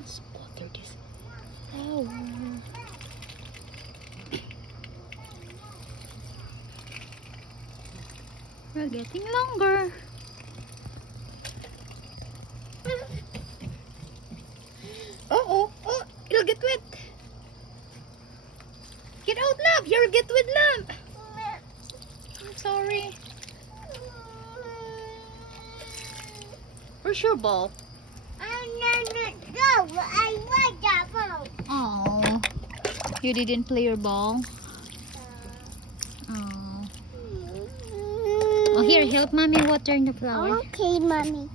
Let's water this flower. We're getting longer. Oh, it'll get wet. Get out, love. You'll get wet, love. I'm sorry. Where's your ball? No, I want that ball. Oh, you didn't play your ball? Oh. Oh, here, help mommy watering the flower. Okay, mommy.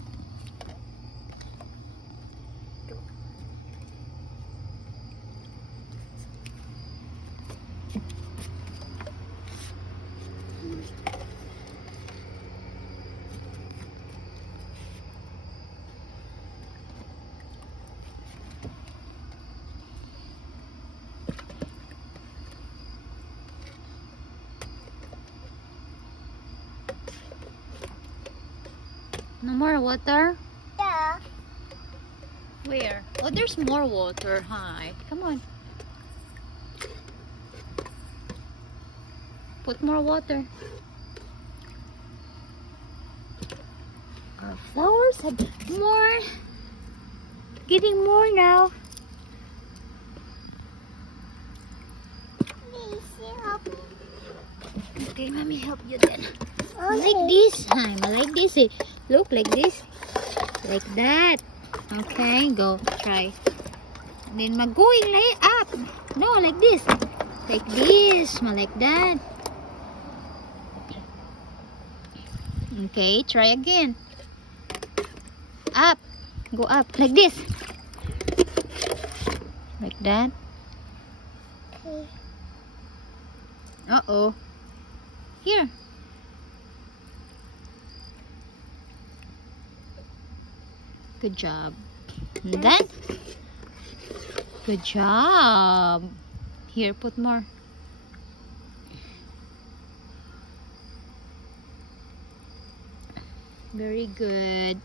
No more water? Yeah. Where? Oh, there's more water. Hi. Come on. Put more water. Our flowers have more. Getting more now. Please help me. Okay, mommy help you then. Okay. Like this. Hi, I like this. Look like this. Like that. Okay, go. Try. And then going like up. No, like this. Like this. Like that. Okay, try again. Up. Go up. Like this. Like that. Okay. Uh-oh. Here. Good job. And then, good job. Here, put more. Very good.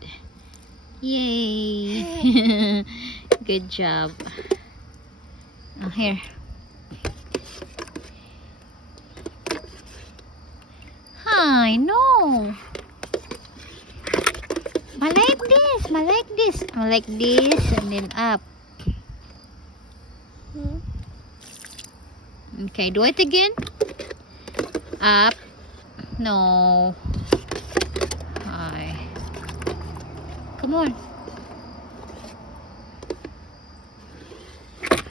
Yay. Good job. Oh, here. Hi, no. I like this. I like this. I like this and then up. Okay, do it again. Up. No. Hi. Come on.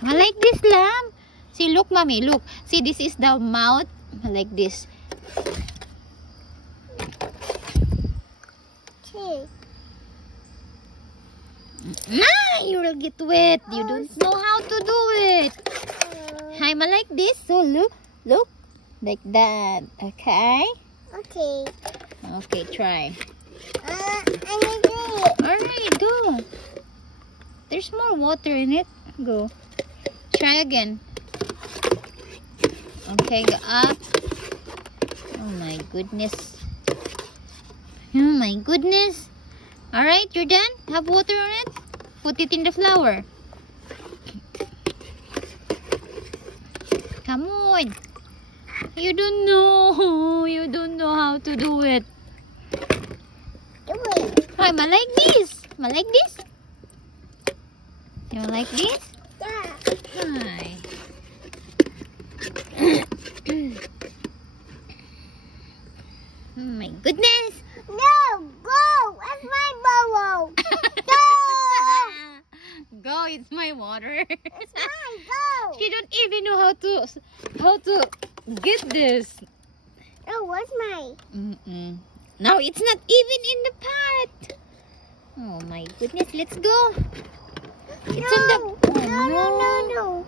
I like this, lamb. See, look, mommy, look. See, this is the mouth. I like this. Okay. You will get wet. You don't know how to do it. I'm like this. So look, like that. Okay. Okay. Okay, try. I need it. All right, go. There's more water in it. Go. Try again. Okay, go up. Oh my goodness. Oh my goodness. All right, you're done. Have water on it. Put it in the flower. Come on. You don't know. You don't know how to do it. Do it. I like this. I like this. You like this? Yeah. Hi. Oh my goodness. No, go. That's my bubble. Go. Go, it's my water. It's mine. Go. She don't even know how to get this. Oh, what's mine? No, it's not even in the pot. Oh my goodness, let's go. It's on the No, no.